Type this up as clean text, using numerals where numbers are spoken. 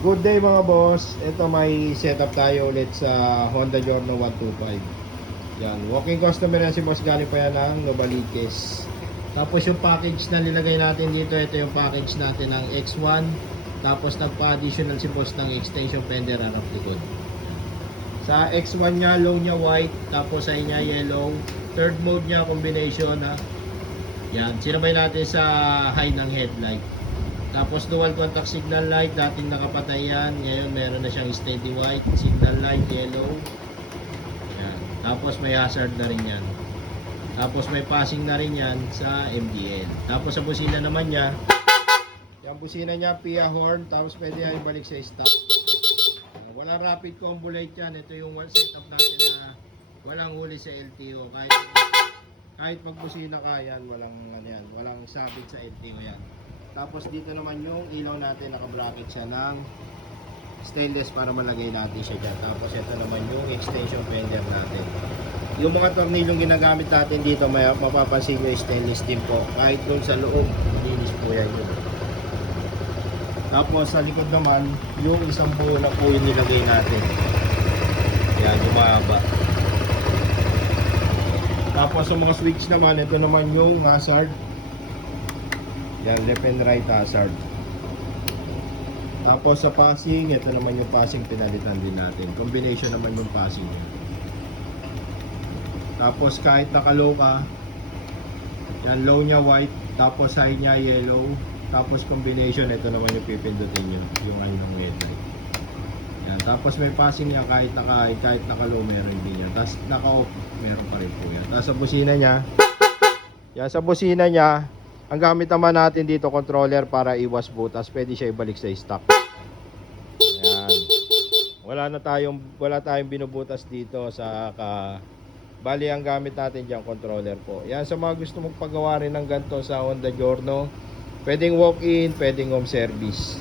Good day mga boss. Ito may setup tayo ulit sa Honda Giorno 125. Yan, walking customer yan si boss, galing pa yan ng Novaliches. Tapos yung package na nilagay natin dito, ito yung package natin ng X1. Tapos nagpa-additional si boss ng extension fender harap likod. Sa X1 niya, low niya white, tapos sa niya yellow. Third mode niya combination na. Yan, sinabay natin sa high ng headlight. Tapos dual contact signal light, dating nakapatay yan. Ngayon meron na siyang steady white, signal light, yellow. Yan. Tapos may hazard na rin yan. Tapos may passing na rin yan sa MDL. Tapos sa busina naman niya, yung busina niya, PIA horn, tapos pwede yan ibalik sa stop. Walang rapid combo light yan. Ito yung setup natin na walang huli sa LTO. Kahit magbusina ka yan, walang sabit sa LTO yan. Tapos dito naman yung ilaw natin, naka-bracket siya ng stainless para malagay natin siya dyan. Tapos ito naman yung extension fender natin. Yung mga tornilyong ginagamit natin dito, mapapansin nyo stainless din po. Kahit dun sa loob, linis po yan yun. Tapos sa likod naman, yung isang buo na po yung nilagay natin. Yan, yung mahaba. Tapos sa mga switch naman, ito naman yung hazard. Yan, left and right hazard. Tapos sa passing, ito naman yung passing pinalitan din natin. Combination naman yung passing. Tapos kahit naka-low ka, yan, low nya white, tapos high nya yellow, tapos combination, ito naman yung pipindutin nyo, yung ano ng headlight. Yan, tapos may passing niya kahit naka-high, kahit naka-low meron din yan. Tapos naka-off, meron pa rin po yan. Tapos sa busina nya, yan, sa busina nya, ang gamit naman natin dito controller para iwas butas, pwede siya ibalik sa stock. Ayan. Wala tayong binubutas dito sa bali ang gamit natin diyan controller po. Yan, sa mga gusto magpagawa rin ng ganito sa Honda Giorno, pwedeng walk-in, pwedeng home service.